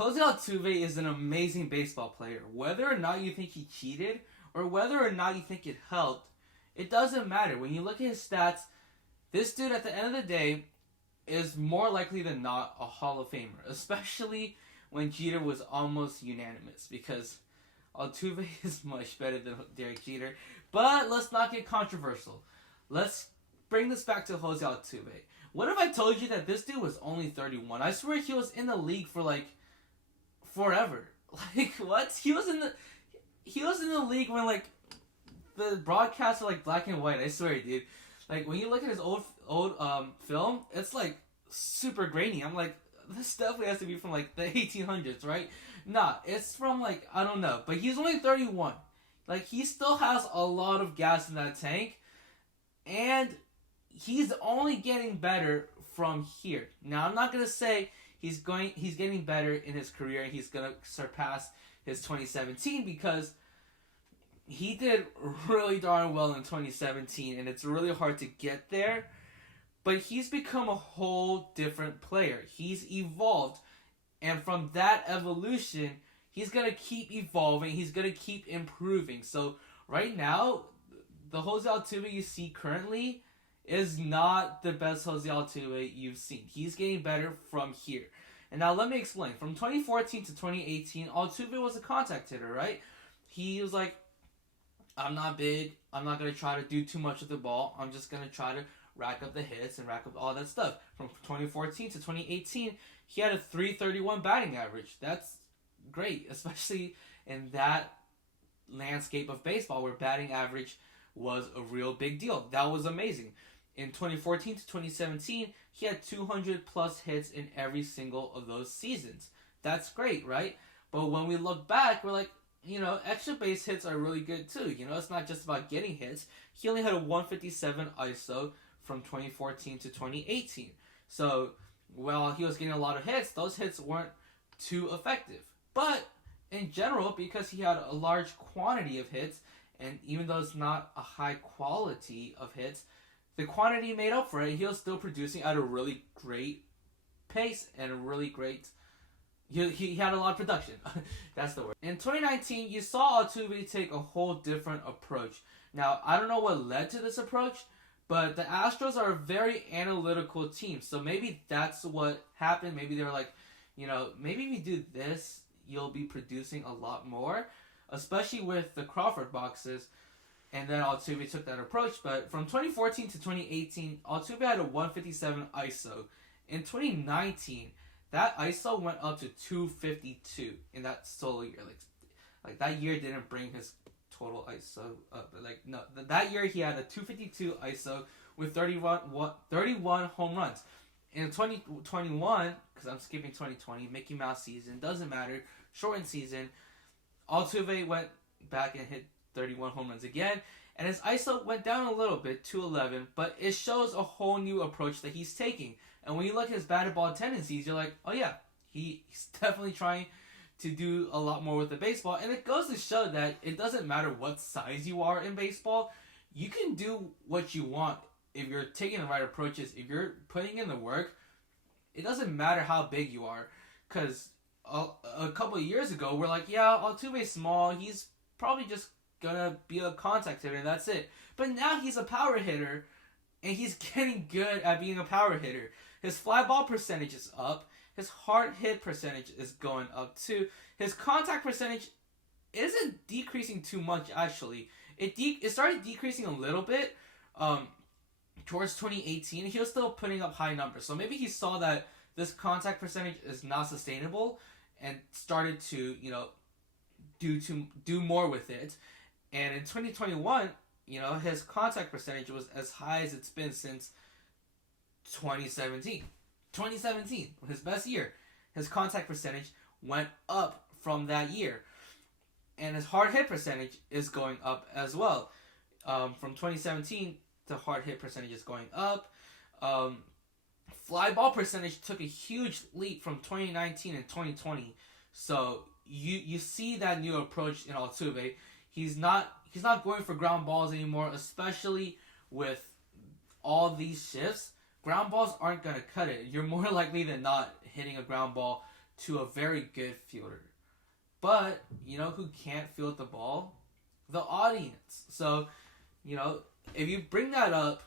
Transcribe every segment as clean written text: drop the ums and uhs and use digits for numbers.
Jose Altuve is an amazing baseball player. Whether or not you think he cheated, or whether or not you think it helped, it doesn't matter. When you look at his stats, this dude at the end of the day is more likely than not a Hall of Famer, especially when Jeter was almost unanimous, because Altuve is much better than Derek Jeter. But let's not get controversial. Let's bring this back to Jose Altuve. What if I told you that this dude was only 31? I swear he was in the league for like forever. Like what? He was in the league when like the broadcasts were like black and white. I swear, dude. Like when you look at his old film, it's like super grainy. I'm like, this definitely has to be from like the 1800s, right? Nah, it's from like I don't know. But he's only 31. Like he still has a lot of gas in that tank, and he's only getting better from here. Now I'm not gonna say he's getting better in his career. He's gonna surpass his 2017 because he did really darn well in 2017, and it's really hard to get there. But he's become a whole different player. He's evolved, and from that evolution, he's gonna keep evolving. He's gonna keep improving. So right now, the Jose Altuve you see currently is not the best Jose Altuve you've seen. He's getting better from here. And now let me explain. From 2014 to 2018, Altuve was a contact hitter, right? He was like, I'm not big. I'm not going to try to do too much with the ball. I'm just going to try to rack up the hits and rack up all that stuff. From 2014 to 2018, he had a .331 batting average. That's great, especially in that landscape of baseball where batting average was a real big deal. That was amazing. In 2014 to 2017, he had 200 plus hits in every single of those seasons. That's great, right? But when we look back, we're like, extra base hits are really good too. It's not just about getting hits. He only had a 157 ISO from 2014 to 2018. So, while he was getting a lot of hits, those hits weren't too effective. But, in general, because he had a large quantity of hits, and even though it's not a high quality of hits, the quantity made up for it. He was still producing at a really great pace and a really great... He had a lot of production. That's the word. In 2019, you saw Altuve take a whole different approach. Now, I don't know what led to this approach, but the Astros are a very analytical team. So maybe that's what happened. Maybe they were like, maybe if you do this, you'll be producing a lot more. Especially with the Crawford boxes. And then Altuve took that approach. But from 2014 to 2018, Altuve had a 157 ISO. In 2019... that ISO went up to 252 in that solo year. Like that year didn't bring his total ISO up. Like no, that year he had a 252 ISO with 31 home runs. In 2021, because I'm skipping 2020, Mickey Mouse season, doesn't matter, shortened season, Altuve went back and hit 31 home runs again. And his ISO went down a little bit, 211, but it shows a whole new approach that he's taking. And when you look at his batted ball tendencies, you're like, oh yeah, he's definitely trying to do a lot more with the baseball. And it goes to show that it doesn't matter what size you are in baseball. You can do what you want if you're taking the right approaches. If you're putting in the work, it doesn't matter how big you are. Because a couple of years ago, we're like, yeah, Altuve's small. He's probably just going to be a contact hitter and that's it. But now he's a power hitter. And he's getting good at being a power hitter. His fly ball percentage is up. His hard hit percentage is going up too. His contact percentage isn't decreasing too much actually. It started decreasing a little bit towards 2018. He was still putting up high numbers. So maybe he saw that this contact percentage is not sustainable and started to, do more with it. And in 2021, his contact percentage was as high as it's been since 2017. 2017, his best year. His contact percentage went up from that year. And his hard hit percentage is going up as well. From 2017, the hard hit percentage is going up. Fly ball percentage took a huge leap from 2019 and 2020. So you see that new approach in Altuve. He's not going for ground balls anymore, especially with all these shifts. Ground balls aren't going to cut it. You're more likely than not hitting a ground ball to a very good fielder. But, you know who can't field the ball? The audience. So, you know, if you bring that up,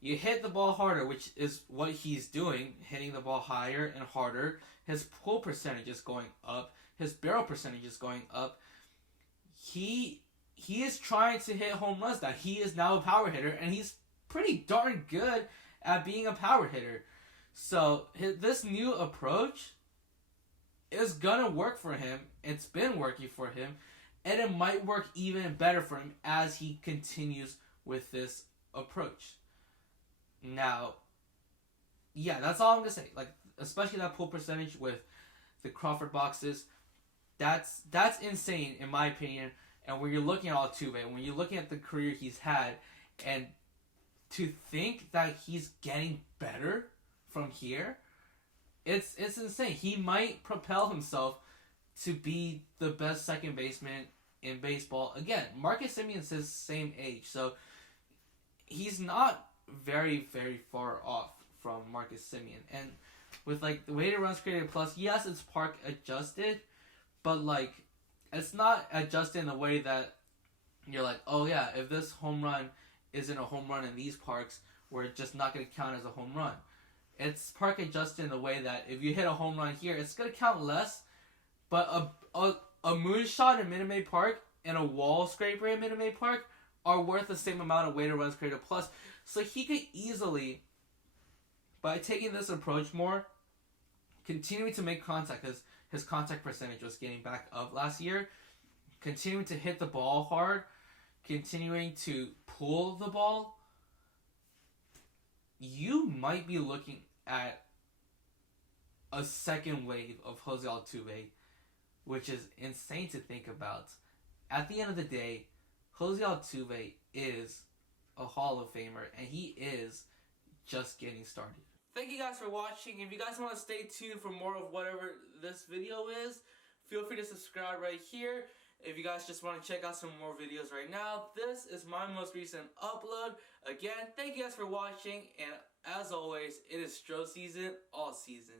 you hit the ball harder, which is what he's doing, hitting the ball higher and harder. His pull percentage is going up. His barrel percentage is going up. He is trying to hit home runs now. He is now a power hitter, and he's pretty darn good at being a power hitter. So this new approach is gonna work for him. It's been working for him, and it might work even better for him as he continues with this approach. Now, yeah, that's all I'm gonna say. Like, especially that pull percentage with the Crawford boxes, that's insane in my opinion. And when you're looking at Altuve, when you're looking at the career he's had, and to think that he's getting better from here, it's insane. He might propel himself to be the best second baseman in baseball. Again, Marcus Semien's his same age, so he's not very, very far off from Marcus Semien. And with like the weighted runs created plus, yes, it's park adjusted, but like it's not adjusted in the way that you're like, oh yeah, if this home run isn't a home run in these parks, we're just not going to count as a home run. It's park adjusted in the way that if you hit a home run here, it's going to count less, but a moonshot in Minute Maid Park and a wall scraper in Minute Maid Park are worth the same amount of weighted runs created plus. So he could easily, by taking this approach more, continuing to make contact, because his contact percentage was getting back up last year, continuing to hit the ball hard, continuing to pull the ball, you might be looking at a second wave of Jose Altuve, which is insane to think about. At the end of the day, Jose Altuve is a Hall of Famer, and he is just getting started. Thank you guys for watching. If you guys want to stay tuned for more of whatever this video is, feel free to subscribe right here. If you guys just want to check out some more videos right now, this is my most recent upload. Again, thank you guys for watching, and as always, it is Stro season all season.